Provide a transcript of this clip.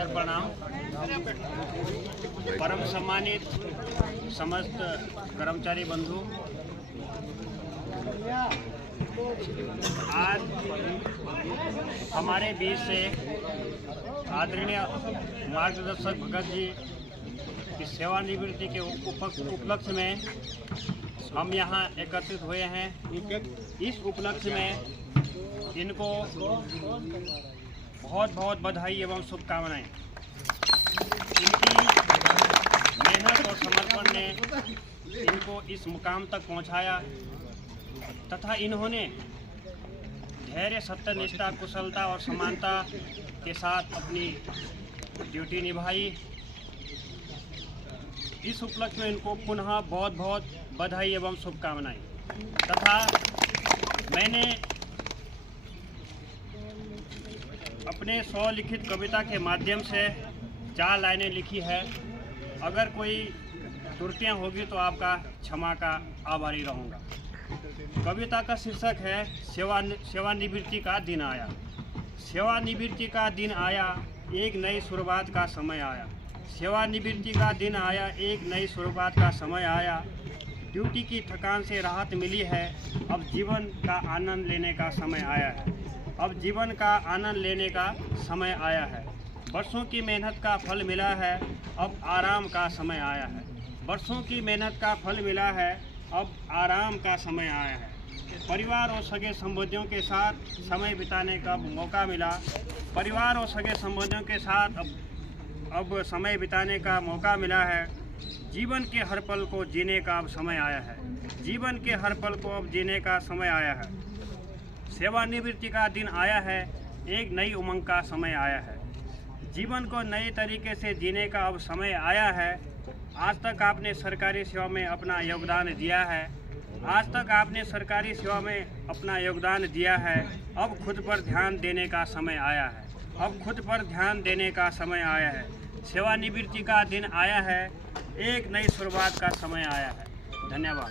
सादर प्रणाम। परम सम्मानित समस्त कर्मचारी बंधु, आज हमारे बीच से आदरणीय मार्गदर्शक भगत जी की सेवानिवृत्ति के उपलक्ष्य में हम यहाँ एकत्रित हुए हैं। इस उपलक्ष्य में इनको बहुत बहुत बधाई एवं शुभकामनाएं। इनकी मेहनत और समर्पण ने इनको इस मुकाम तक पहुंचाया तथा इन्होंने धैर्य, सत्यनिष्ठा, कुशलता और समानता के साथ अपनी ड्यूटी निभाई। इस उपलक्ष्य में इनको पुनः बहुत बहुत बधाई एवं शुभकामनाएं तथा मैंने अपने स्वलिखित कविता के माध्यम से 4 लाइनें लिखी है। अगर कोई त्रुटियां होगी तो आपका क्षमा का आभारी रहूँगा। कविता का शीर्षक है सेवानिवृत्ति का दिन आया। सेवानिवृत्ति का दिन आया, एक नई शुरुआत का समय आया। सेवानिवृत्ति का दिन आया, एक नई शुरुआत का समय आया। ड्यूटी की थकान से राहत मिली है, अब जीवन का आनंद लेने का समय आया है। अब जीवन का आनंद लेने का समय आया है। वर्षों की मेहनत का फल मिला है, अब आराम का समय आया है। वर्षों की मेहनत का फल मिला है, अब आराम का समय आया है। परिवार और सगे संबंधियों के साथ समय बिताने का मौका मिला। परिवार और सगे संबंधियों के साथ अब समय बिताने का मौका मिला है। जीवन के हर पल को जीने का अब समय आया है। जीवन के हर पल को अब जीने का समय आया है। सेवानिवृत्ति का दिन आया है, एक नई उमंग का समय आया है। जीवन को नए तरीके से जीने का अब समय आया है। आज तक आपने सरकारी सेवा में अपना योगदान दिया है। आज तक आपने सरकारी सेवा में अपना योगदान दिया है। अब खुद पर ध्यान देने का समय आया है। अब खुद पर ध्यान देने का समय आया है। सेवानिवृत्ति का दिन आया है, एक नई शुरुआत का समय आया है। धन्यवाद।